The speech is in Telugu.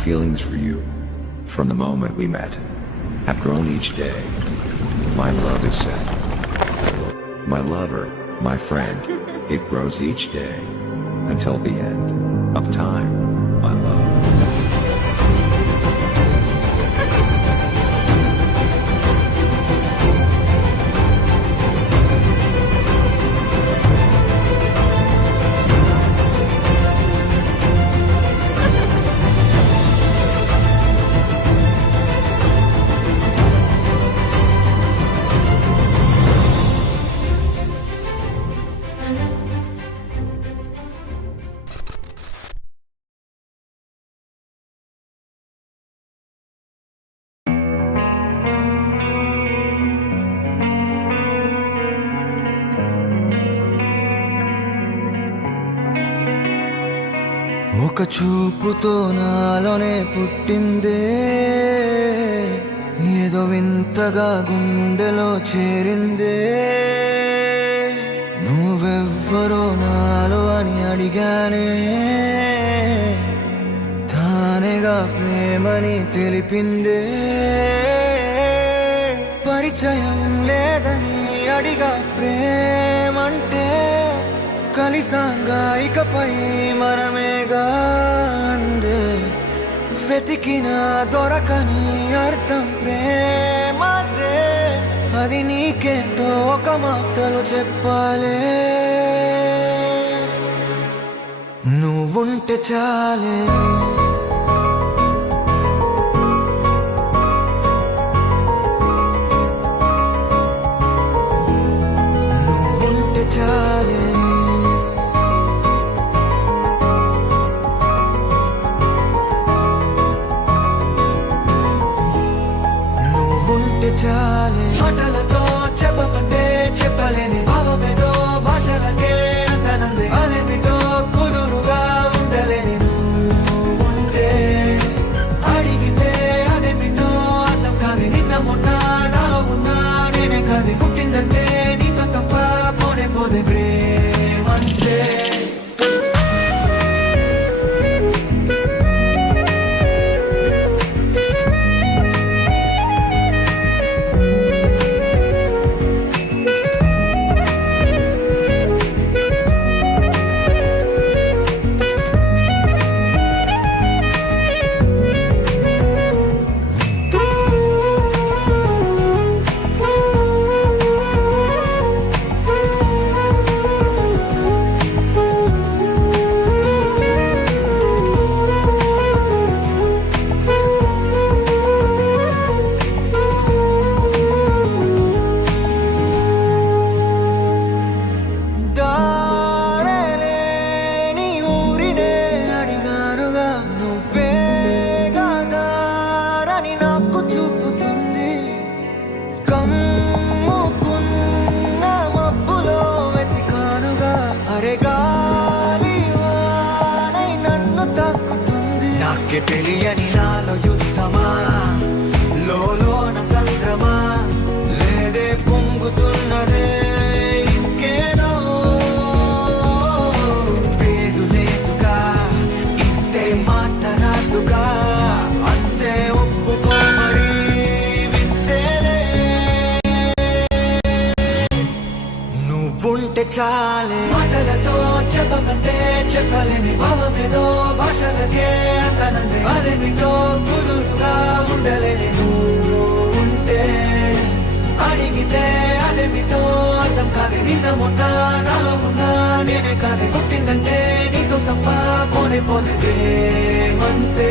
feelings for you, from the moment we met, have grown each day. My love is set. My lover, my friend, it grows each day, until the end of time, my love. ఒక చూపుతో నాలోనే పుట్టిందే ఏదో వింతగా గుండెలో చేరిందే నువ్వెవ్వరో నాలో అని అడిగానే తానేగా ప్రేమని తెలిపిందే పరిచయం లేదని అడిగా ప్రేమంటే కలిసాంగా ఇకపై మనమేగా అందే వెతికినా దొరకని అర్థం ప్రేమదే అది నీకేంటో ఒక మాటలో చెప్పాలే నువ్వుంటే చాలే నువ్వుంటే చాలే చాలే మాటలతో చెప్పమంటే చెప్పలేని భావమేదో భాషలకే అందనంది అదేమిటో కుదురుగా ఉండలేని నువ్వుంటే అడిగితే అదేమిటో అర్థం కాదు నిన్న మొన్న నాలో ఉన్నా నేనే కాదు పుట్టిందంటే నీతో తప్ప పోనే పోదే ప్రేమంతే తెలియని నాలో యుద్ధమా లోన సంద్రమా లేదే పొంగుతున్నదే ఇంకేదో పేరు లేదుగా ఇంతే మాట్లాడుగా అంతే ఒప్పుకో మరి వింతేలే నువ్వుంటే చాలే మాటలతో చెప్పమంటే చెప్పలేని భావమేదో భాషలకే అందనంది అదేమిటో కుదురుగా ఉండలేని నువ్వుంటే అడిగితే అదేమిటో అర్థం కాదు నిన్న మొన్న నాలో ఉన్నా నేనే కాదు పుట్టిందంటే నీతో తప్ప పోనే పోతే ప్రేమంతే